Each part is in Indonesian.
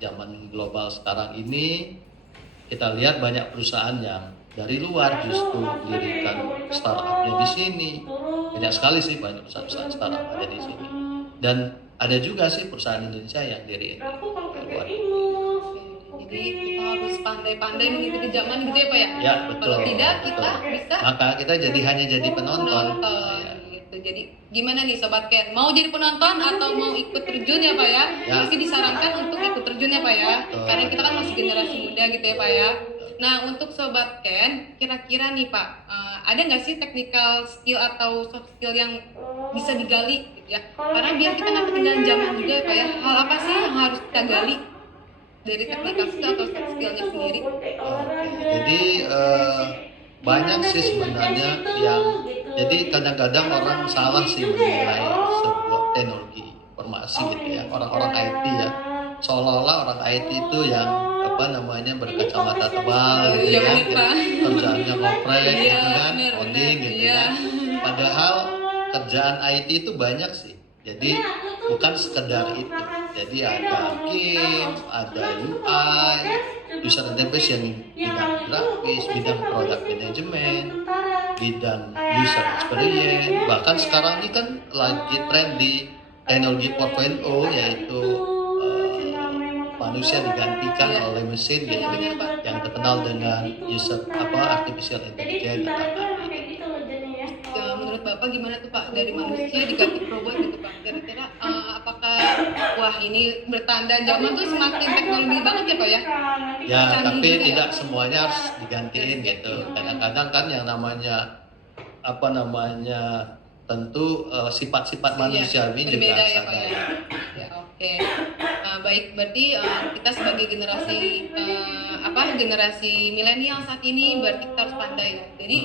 zaman global sekarang ini kita lihat banyak perusahaan yang dari luar justru mendirikan startupnya di sini. Banyak sekali sih banyak perusahaan startup ada di sini. Dan ada juga sih perusahaan Indonesia yang diriin di luar negeri. Jadi kita harus pandai-pandai mengikuti zaman gitu ya Pak ya? Ya betul. Kalau tidak betul. kita bisa maka kita hanya jadi penonton. Ya. gitu. Jadi gimana nih Sobat Ken? Mau jadi penonton atau mau ikut terjun ya Pak ya? Ya. Pasti disarankan untuk ikut terjun ya Pak ya? Betul. Karena kita kan masih generasi muda gitu ya Pak ya? Nah untuk Sobat Ken, kira-kira nih Pak, ada nggak sih technical skill atau soft skill yang bisa digali gitu ya? Karena biar kita nggak ketinggalan zaman juga ya Pak ya. Hal apa sih yang harus kita gali dari technical skill atau soft skillnya sendiri? Jadi banyak sih sebenarnya yang jadi kadang-kadang orang salah sih menilai sebuah teknologi informasi gitu ya, orang-orang IT ya, seolah-olah orang IT itu yang berkacamata tebal gitu Iya, ya, bener, Pak. kerjaannya ngoprek Iya, gitu kan, bener, coding bener. gitu Iya. kan. Padahal kerjaan IT itu banyak sih. Jadi bukan sekedar itu. Jadi ada game, ada UI, user interface yang bidang grafis, bidang product management, bidang user experience. Bahkan sekarang ini kan lagi tren di teknologi 4.0 yaitu manusia digantikan oleh mesin gitu, yang terkenal dengan artificial intelligence atau AI. Ya, menurut Bapak gimana tuh Pak dari manusia diganti robot gitu Pak? Kira-kira apakah wah ini bertanda zaman tuh semakin teknologi banget ya Pak ya? Ya, Canggih tapi juga ya? tidak semuanya harus digantiin gitu. Kadang-kadang kan yang namanya tentu sifat-sifat manusiawi juga berbeda harus ya Pak ada. ya. Ya oke. Baik berarti kita sebagai generasi generasi milenial saat ini berarti kita harus pandai ya. Jadi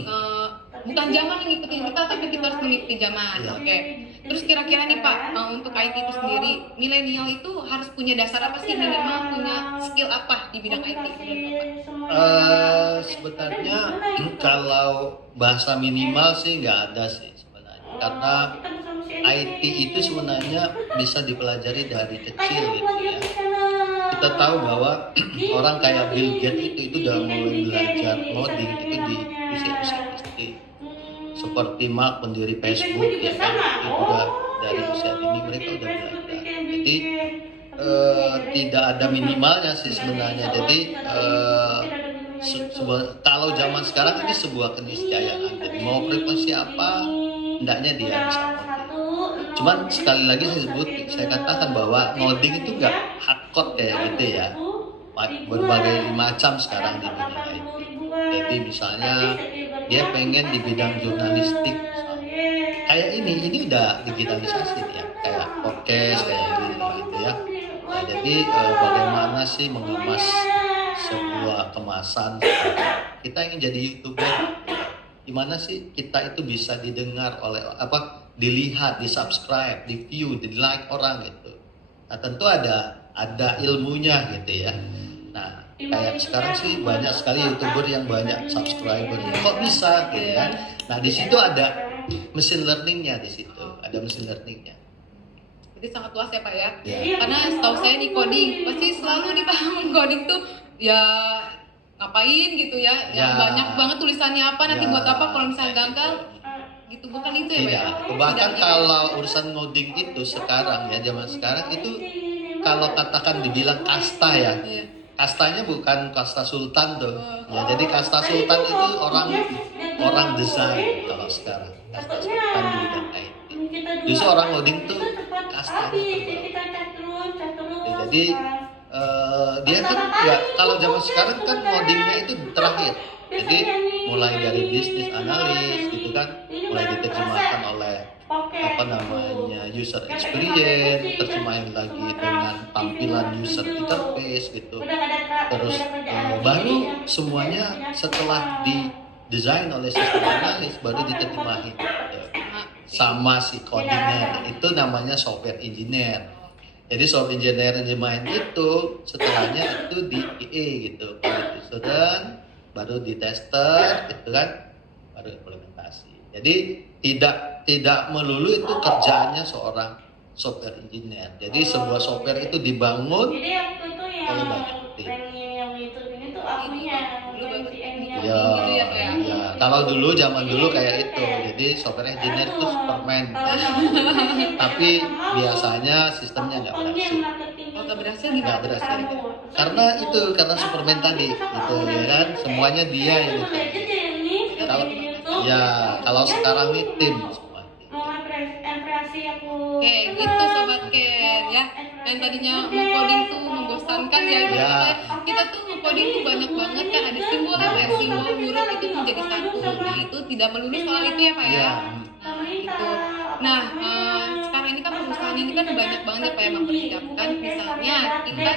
bukan zaman yang ngikutin kita tapi kita harus mengikuti zaman. Iya. Oke. Terus kira-kira nih Pak untuk IT itu sendiri milenial itu harus punya dasar apa sih, minimal punya skill apa di bidang IT menurut Bapak? Sebenarnya kalau bahasa minimal sih nggak ada sih sebenarnya, karena IT itu sebenarnya bisa dipelajari dari kecil gitu ya. Kita tahu bahwa orang kayak Bill Gates itu udah mulai belajar coding itu di usia-usia SD. Seperti Mark pendiri Facebook ya kan, itu juga dari usia dini mereka udah belajar. Jadi tidak ada minimalnya sih sebenarnya. Jadi kalau zaman sekarang ini sebuah keniscayaan. Jadi mau frekuensi apa, hendaknya dia bisa coding. Cuman sekali lagi saya katakan bahwa ngoding itu nggak hardcore kayak gitu ya. Berbagai macam sekarang di dunia IT. Jadi misalnya dia pengen di bidang jurnalistik, misalnya. Kayak ini udah digitalisasi ya, kayak podcast kayak gitu ya. Nah, jadi bagaimana sih mengemas sebuah kemasan? Kita ingin jadi YouTuber. Gimana sih kita itu bisa didengar oleh dilihat, di-subscribe, di-view, di-like orang gitu. Nah, tentu ada ilmunya gitu ya. Nah, kayak sekarang sih banyak sekali YouTuber yang banyak subscriber. Kok bisa gitu kan? Nah, di situ ada machine learning-nya di situ. Ada machine learning-nya. Jadi sangat luas ya Pak ya. Ya. Karena setahu saya nih coding pasti selalu dipahami coding tuh ya ngapain gitu ya. Yang Ya. banyak banget tulisannya apa nanti Ya. buat apa kalau misalnya Kayak gagal gitu, bukan itu ya Pak ya. Tidak. Bahkan kalau urusan ngoding itu sekarang ya, zaman sekarang itu kalau katakan dibilang kasta ya. Iya. Kastanya bukan kasta sultan tuh. Ya, jadi kasta sultan itu orang desain kalau sekarang. Kasta sultan di bidang IT. Justru orang ngoding tuh kastanya terbawah. Ya, jadi dia kan ya, kalau zaman sekarang kan ngodingnya itu terakhir. Jadi mulai dari bisnis analis gitu kan, mulai diterjemahkan oleh user experience, terjemahin lagi dengan tampilan user interface gitu. Terus baru semuanya setelah didesain oleh sistem analis baru diterjemahin gitu. Sama si codingnya, itu namanya software engineer. Jadi software engineer itu setelahnya itu di QA gitu, quality assurance, baru di tester gitu kan, baru implementasi. Jadi tidak melulu itu kerjaannya seorang software engineer. Jadi sebuah software itu dibangun oleh banyak tim. training yang YouTube ini tuh akunya Dulu banget yang Ya, gitu ya, Pak, ya? ya. Kalau dulu zaman dulu kayak itu, jadi software engineer itu Superman. Tapi biasanya sistemnya nggak berhasil. Oh, nggak berhasil Nggak gimana? berhasil. Karena Superman tadi, itu ya kan, semuanya dia yang itu. Kalau sekarang ini tim semua. Oke, gitu Sobat Ken ya. Yang tadinya nge-coding tuh membosankan ya. Ya. Kita tuh nge-coding tuh banyak banget kan. Ada simbol apa ya? Simbol huruf itu menjadi satu. Nah, itu tidak melulu soal itu ya Pak ya. Ya. Nah, itu. Nah, sekarang ini kan perusahaan ini kan banyak banget ya Pak yang mempersiapkan. Misalnya kita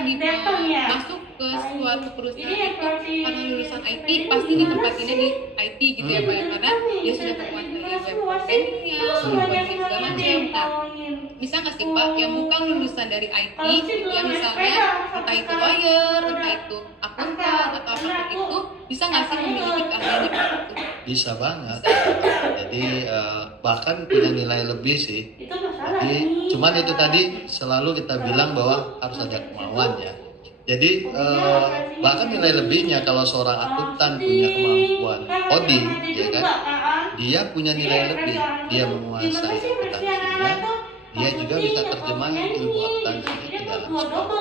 masuk ke suatu perusahaan itu karena lulusan IT pasti ditempatinnya di IT gitu ya Pak ya. Karena dia sudah menguasai web design-nya, konsep segala macam. Nah, bisa nggak sih Pak yang bukan lulusan dari IT gitu ya, misalnya entah itu lawyer, entah itu akuntan atau apapun itu, bisa nggak sih memiliki keahlian di bidang itu? Bisa banget. Jadi bahkan punya nilai lebih sih. Jadi cuman itu tadi selalu kita bilang bahwa harus ada kemauan ya. Jadi bahkan nilai lebihnya kalau seorang akuntan punya kemampuan coding, ya kan, dia punya nilai lebih. Dia menguasai akuntansinya, dia juga bisa terjemahkan ilmu akuntansinya ke dalam sebuah.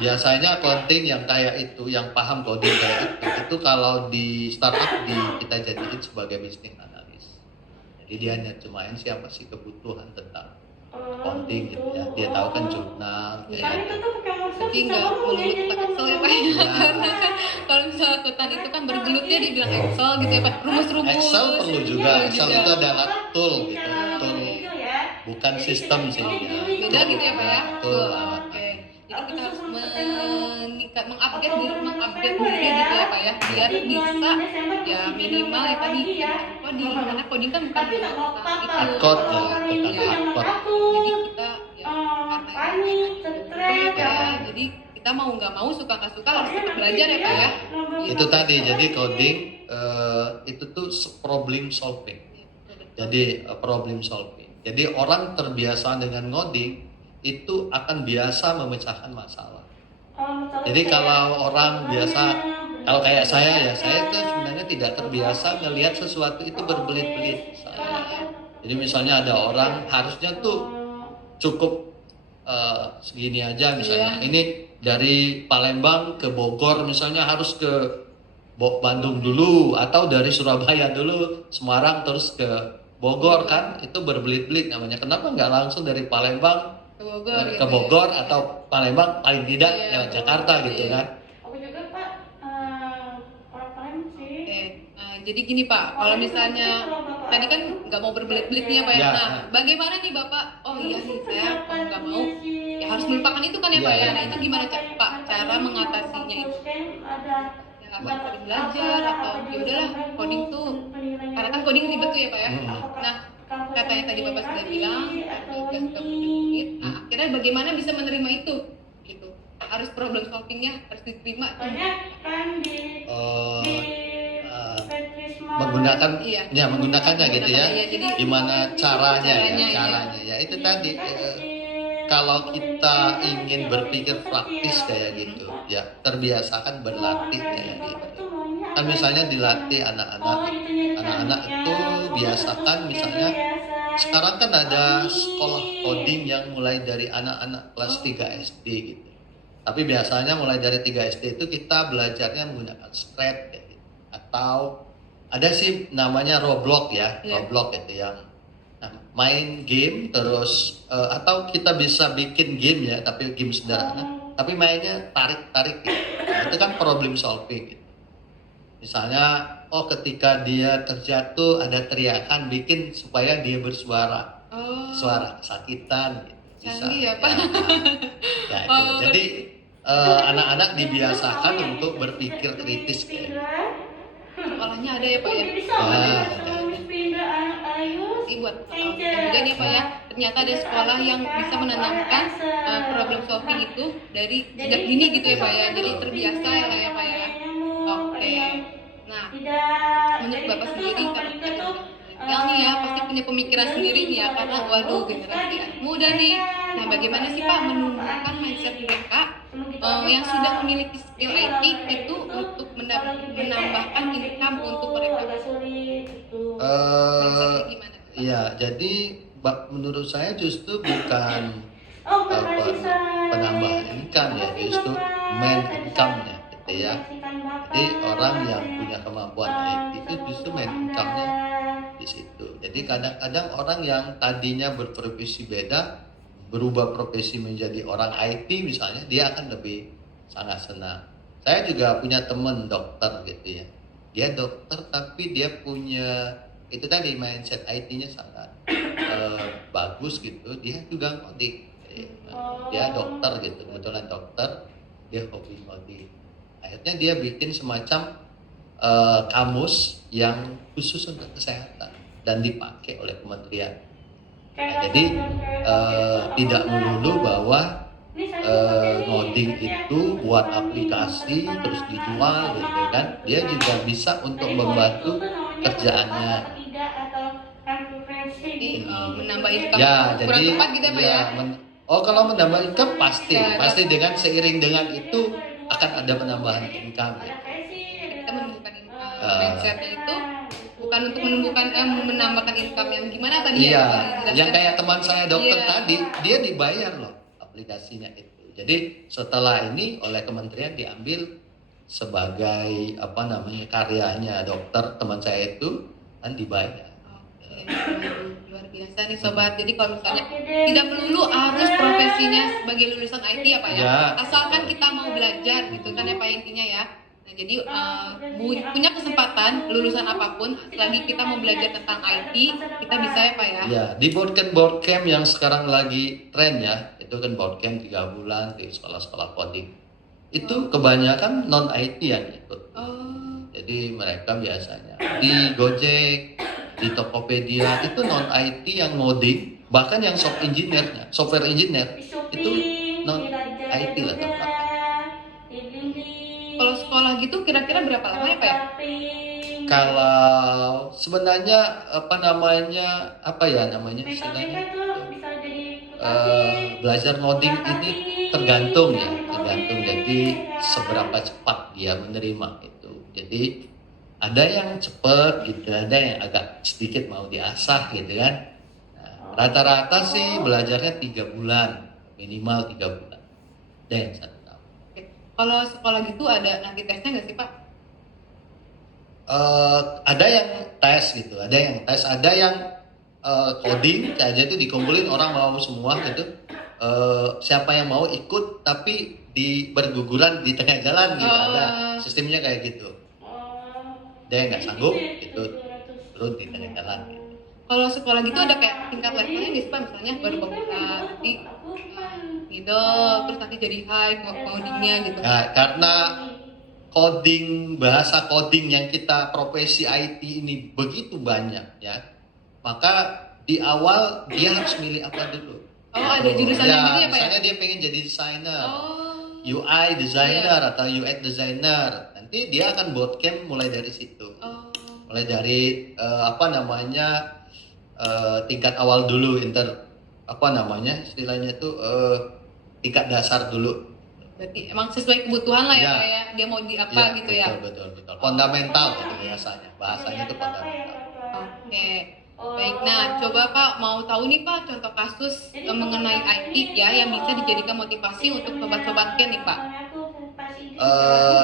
Biasanya accounting yang kayak itu, yang paham coding kayak itu kalau di startup kita jadiin sebagai business analyst. Jadi dia hanya cumain siapa sih kebutuhan tentang accounting gitu ya. Dia tahu kan jurnal kayak gitu. Jadi nggak melulu tentang Excel ya Pak ya. Karena kan kalau misalnya akuntan itu kan bergelutnya dibilang Excel gitu ya Pak, rumus-rumus. Excel perlu juga. Perlu Excel juga. itu adalah tool gitu, tool, bukan sistem sih. Oh, Ya. beda gitu ya Pak ya. Tool. Oke. Jadi kita harus mengupgrade diri gitu ya Pak ya, biar bisa ya minimal ya tadi coding, karena coding kan bukan tentang itu. Hardcode ya, tentang Ya. hardcode. Jadi kita ya karena ini ya Pak ya, jadi kita mau nggak mau suka nggak suka harus tetap belajar ya Pak ya. Itu tadi, jadi coding itu tuh problem solving. Jadi problem solving. Jadi orang terbiasa dengan ngoding itu akan biasa memecahkan masalah. Jadi kalau orang biasa, kalau kayak saya ya, saya itu sebenarnya tidak terbiasa ngelihat sesuatu itu berbelit-belit. Jadi misalnya ada orang harusnya tuh cukup segini aja misalnya. Ini dari Palembang ke Bogor misalnya harus ke Bandung dulu, atau dari Surabaya dulu, Semarang terus ke Bogor, kan itu berbelit-belit namanya. Kenapa nggak langsung dari Palembang ke Bogor atau Palembang paling tidak lewat Jakarta gitu kan? Aku juga Pak orang Palembang sih. Oke, jadi gini Pak, kalau misalnya tadi kan nggak mau berbelit-belit nih ya Pak ya. Ya. Nah, bagaimana nih Bapak? Oh iya nih saya kalau nggak mau ya harus melupakan itu kan ya Pak ya. Nah itu gimana Pak cara mengatasinya itu? Ya apa sering belajar atau ya udahlah coding tuh, karena kan coding ribet tuh ya Pak ya. Nah katanya tadi Bapak sudah bilang nggak suka berbelit. Nah akhirnya bagaimana bisa menerima itu? Gitu. Harus problem solvingnya harus diterima. Menggunakan Iya. ya menggunakannya gitu ya. Iya, jadi Gimana caranya ya, iya. caranya ya itu tadi kalau kita ingin berpikir praktis kayak gitu ya, terbiasakan berlatih kayak gitu. Kan misalnya dilatih anak-anak itu biasakan misalnya sekarang kan ada sekolah coding yang mulai dari anak-anak kelas 3 SD gitu. Tapi biasanya mulai dari 3 SD itu kita belajarnya menggunakan Scratch gitu. Atau ada sih namanya Roblox ya, Roblox itu yang main game terus atau kita bisa bikin game ya, tapi game sederhana, tapi mainnya tarik-tarik gitu. Nah, itu kan problem solving gitu. Misalnya, ketika dia terjatuh ada teriakan, bikin supaya dia bersuara, suara kesakitan gitu. Bisa. Canggih ya Pak. Ya, itu. Jadi anak-anak dibiasakan untuk berpikir kritis kayak gitu. Sekolahnya ada ya Pak ya. Sih buat juga nih Pak ya, ternyata ada sekolah yang bisa menanamkan problem solving itu dari sejak dini gitu ya Pak ya, jadi terbiasa ya lah ya Pak ya. Oke, nah menurut Bapak sendiri kalau kita nih ya pasti punya pemikiran sendiri nih ya, karena waduh generasi muda nih Nah, bagaimana sih Pak menumbuhkan mindset mereka yang sudah memiliki skill IT itu untuk menambahkan income untuk mereka? Mindsetnya gimana? Iya, jadi menurut saya justru bukan Oh, Kakak sisa penambahan income ya, justru main income-nya gitu ya. Jadi orang yang punya kemampuan IT itu justru main income-nya di situ. Jadi kadang-kadang orang yang tadinya berprofesi beda berubah profesi menjadi orang IT misalnya, dia akan lebih sangat senang. Saya juga punya teman dokter gitu ya. Dia dokter tapi dia punya itu tadi mindset IT-nya sangat bagus gitu. Dia juga ngoding. Dia dokter gitu, kebetulan dokter, dia hobi ngoding. Akhirnya dia bikin semacam kamus yang khusus untuk kesehatan dan dipakai oleh kementerian. Nah, jadi tidak melulu bahwa ngoding itu buat aplikasi terus dijual gitu kan. Dia juga bisa untuk membantu kerjaannya. Jadi menambah income Ya, kurang jadi tepat gitu ya Pak ya? kalau menambah income pasti dengan seiring dengan itu akan ada penambahan income ya. Kita menumbuhkan mindsetnya itu bukan untuk menambahkan income yang gimana tadi Iya, ya Pak dijelaskan? yang kayak teman saya dokter Iya. tadi, dia dibayar loh aplikasinya itu. Jadi setelah ini oleh kementerian diambil sebagai karyanya dokter teman saya itu kan dibayar. Luar biasa nih sobat. Jadi kalau misalnya tidak melulu harus profesinya sebagai lulusan IT ya Pak ya. Ya. Asalkan kita mau belajar gitu kan ya Pak intinya ya. Nah, jadi punya kesempatan lulusan apapun selagi kita mau belajar tentang IT, kita bisa ya Pak ya. Ya, di bootcamp yang sekarang lagi tren ya, itu kan bootcamp 3 bulan di sekolah-sekolah coding. Itu kebanyakan non IT yang ikut. Jadi mereka biasanya di Gojek, di Tokopedia itu non IT yang ngoding, bahkan yang software engineer itu non IT lah tempat. Kalau sekolah gitu kira-kira berapa lama ya Pak ya? Kalau sebenarnya istilahnya belajar ngoding ini tergantung. Jadi seberapa cepat dia menerima itu. Jadi ada yang cepat gitu, ada yang agak sedikit mau diasah gitu kan. Nah, rata-rata sih belajarnya 3 bulan, minimal 3 bulan. Ada yang 1 tahun. Kalau sekolah gitu ada nanti tesnya nggak sih Pak? Ada yang tes gitu, ada yang coding aja itu dikumpulin orang mau semua gitu. Siapa yang mau ikut tapi berguguran di tengah jalan gitu, ada sistemnya kayak gitu. Dia nggak sanggup gitu, turun di tengah jalan gitu. Kalau sekolah gitu ada kayak tingkat levelnya nggak sih Pak? Misalnya baru pemula, nanti middle, terus nanti jadi high, codingnya gitu. Nah, karena bahasa coding yang kita profesi IT ini begitu banyak ya, maka di awal dia harus milih apa dulu. Ada jurusannya gitu ya Pak ya? Misalnya dia pengen jadi desainer, UI designer atau UX designer, nanti dia akan bootcamp mulai dari situ. Mulai dari tingkat awal dulu, istilahnya itu tingkat dasar dulu. Berarti emang sesuai kebutuhan lah ya Pak ya, dia mau di apa gitu ya? Betul. Fundamental gitu biasanya, bahasanya itu fundamental. Oke. Baik, nah coba Pak mau tahu nih Pak contoh kasus mengenai IT ya yang bisa dijadikan motivasi untuk sobat-sobat Ken nih Pak.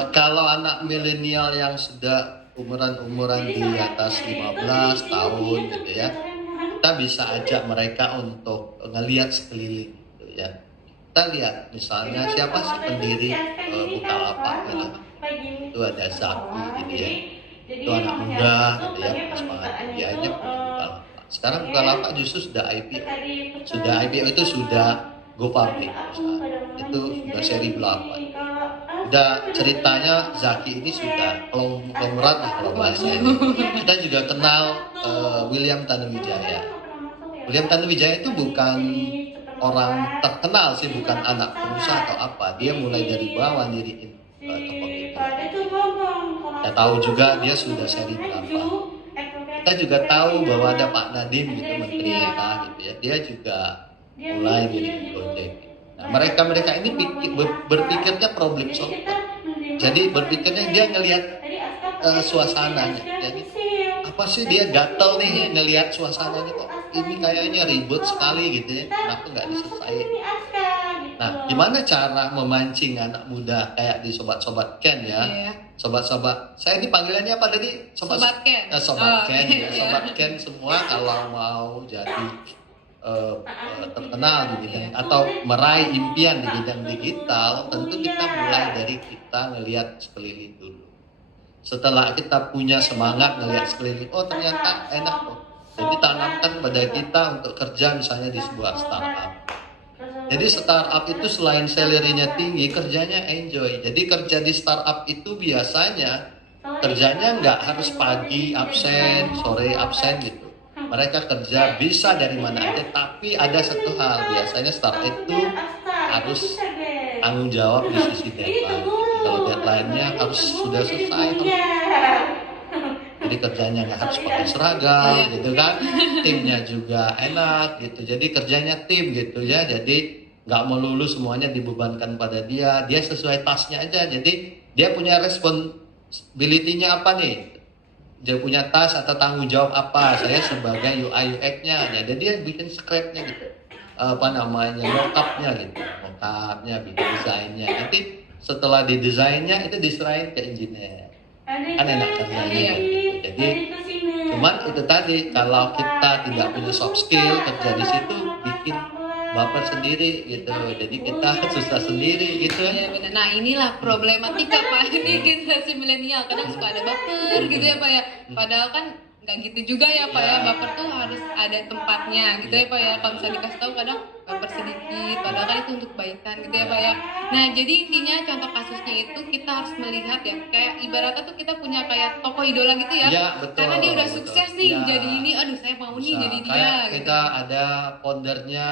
Kalau anak milenial yang sudah umuran di atas 15 tahun gitu ya, kita bisa ajak mereka untuk ngelihat sekeliling gitu ya. Kita lihat misalnya siapa sih pendiri Bukalapak gitu. Itu ada Zaki gitu ya. Itu anak muda gitu ya, semangat tinggi aja punya Bukalapak. Sekarang Bukalapak justru sudah IPO. Itu sudah go public misalnya. Itu sudah seri 8. Udah ceritanya Zaki ini sudah konglomerat lah kalau bahasanya. Kita juga kenal William Tanuwijaya. William Tanuwijaya itu bukan orang terkenal sih, bukan anak pengusaha atau apa. Dia mulai dari bawah diriin Tokopedia. Kita tahu juga dia sudah seri berapa. Kita juga tahu bahwa ada Pak Nadiem gitu, menteri kita gitu ya. Dia juga mulai di Gojek. Nah, mereka ini berpikirnya problem solver. Jadi berpikirnya dia ngelihat suasananya. Jadi apa sih dia gatel nih ngelihat suasananya kok ini kayaknya ribet sekali gitu ya. Kenapa nggak diselesaikan? Nah, gimana cara memancing anak muda kayak di sobat-sobat Ken ya? Iya. Sobat-sobat, saya ini panggilannya apa tadi? Sobat Ken. Sobat Ken, ya. Iya. Sobat Ken semua kalau mau jadi terkenal di bidang atau meraih impian di bidang digital, tentu kita mulai dari kita ngelihat sekeliling dulu. Setelah kita punya semangat ngelihat sekeliling, oh ternyata enak kok. Jadi tanamkan pada kita untuk kerja misalnya di sebuah startup. Jadi startup itu selain salary-nya tinggi, kerjanya enjoy. Jadi kerja di startup itu biasanya kerjanya nggak harus pagi absen, sore absen gitu. Mereka kerja bisa dari mana aja, tapi ada satu hal, biasanya startup itu harus tanggung jawab di sisi deadline. Kalau deadline-nya harus sudah selesai, jadi kerjanya nggak harus pakai seragam gitu kan, timnya juga enak gitu, jadi kerjanya tim gitu ya, jadi nggak melulu semuanya dibebankan pada dia sesuai tasnya aja, jadi dia punya responsibility-nya apa nih, dia punya tas atau tanggung jawab apa, saya sebagai UI UX-nya, jadi dia bikin script-nya gitu, apa namanya, mock-up-nya gitu, mock-up-nya, bikin desainnya, nanti setelah didesainnya itu diserahin ke engineer, kan enak kerjanya gitu. Jadi cuman itu tadi, kalau kita tidak punya soft skill, kerja di situ bikin baper sendiri gitu, jadi kita susah sendiri gitu ya. Iya benar. Nah inilah problematika Pak, ini generasi milenial kadang suka ada baper gitu ya Pak ya. Padahal kan nggak gitu juga ya Pak ya, baper tuh harus ada tempatnya gitu ya Pak ya. Kalau misalnya dikasih tahu kadang baper sedikit, padahal kan itu untuk kebaikan gitu ya Pak ya. Nah jadi intinya contoh kasusnya itu kita harus melihat ya, kayak ibaratnya tuh kita punya kayak tokoh idola gitu ya. Ya, betul, karena dia udah betul. sukses nih Ya. jadi ini, aduh saya mau nih Bisa. jadi dia Kayak gitu. kita ada foundernya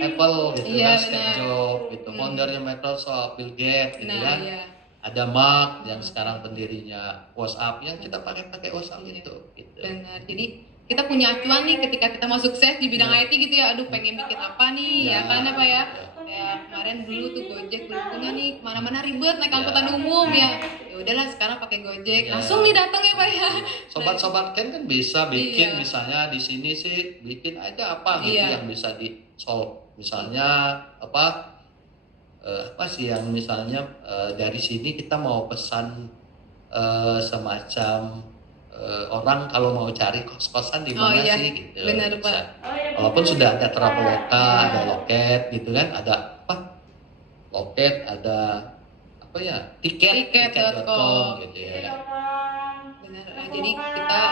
Apple gitu Iya, kan, Steve benar. Jobs gitu, foundernya Microsoft, Bill Gates gitu Nah kan. iya. Ada Mark yang sekarang pendirinya WhatsApp, yang kita pakai WhatsApp itu gitu. Benar. Jadi kita punya acuan nih ketika kita mau sukses di bidang IT gitu ya. Aduh pengen bikin apa nih ya kan apa ya? Kayak kemarin dulu tuh Gojek belum punya nih, kemana-mana ribet naik angkutan umum ya. Ya udahlah sekarang pakai Gojek. Langsung nih datang ya Pak ya. Sobat-sobat kan bisa bikin Iya. misalnya di sini sih bikin aja apa gitu Iya. yang bisa di solve. Misalnya apa sih yang misalnya dari sini kita mau pesan semacam orang kalau mau cari kos-kosan di mana iya. sih gitu. Benar, Bisa. Pak. Walaupun sudah ada Traveloka, ada Loket gitu kan, ada apa? Loket, ada apa ya? Tiket.com gitu ya. Benar. Nah, jadi kita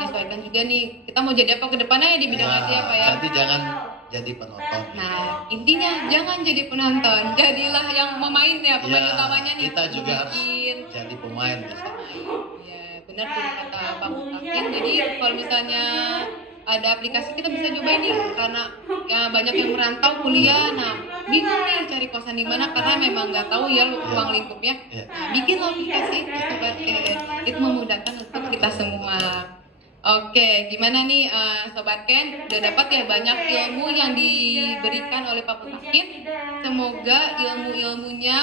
menyesuaikan juga nih. Kita mau jadi apa ke depannya ya di bidang IT apa ya? Jadi jangan jadi penonton. Nah, intinya jangan jadi penonton. Jadilah yang memain ya, pemain Ya, utamanya nih. kita juga harus Bikin. jadi pemain di sana. Ya, benar tuh kata Pak Mutakin. Jadi kalau misalnya ada aplikasi kita bisa cobain nih karena ya banyak yang merantau kuliah. Nah, bingung nih cari kosan di mana karena memang nggak tahu ya ruang lingkupnya. Ya. Nah, bikin aplikasi itu Sobat Ken. Itu memudahkan untuk kita semua. Oke, gimana nih Sobat Ken? Udah dapat ya banyak ilmu yang diberikan oleh Pak Mutakin. Semoga ilmu-ilmunya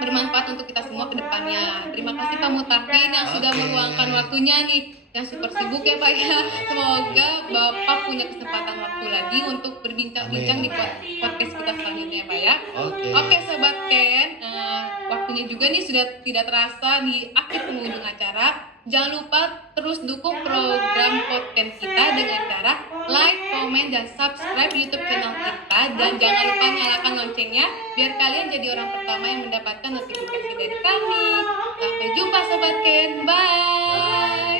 bermanfaat untuk kita semua ke depannya. Terima kasih Pak Mutakin yang sudah Oke. meluangkan waktunya nih, yang super sibuk ya Pak ya. Semoga Bapak punya kesempatan waktu lagi untuk berbincang-bincang di podcast kita selanjutnya Pak ya. Oke Sobat Ken, waktunya juga nih sudah tidak terasa di akhir penghujung acara. Jangan lupa terus dukung program podcast kita dengan cara like, komen, dan subscribe YouTube channel kita. Dan jangan lupa nyalakan loncengnya biar kalian jadi orang pertama yang mendapatkan notifikasi dari kami. Sampai jumpa Sobat Ken, bye!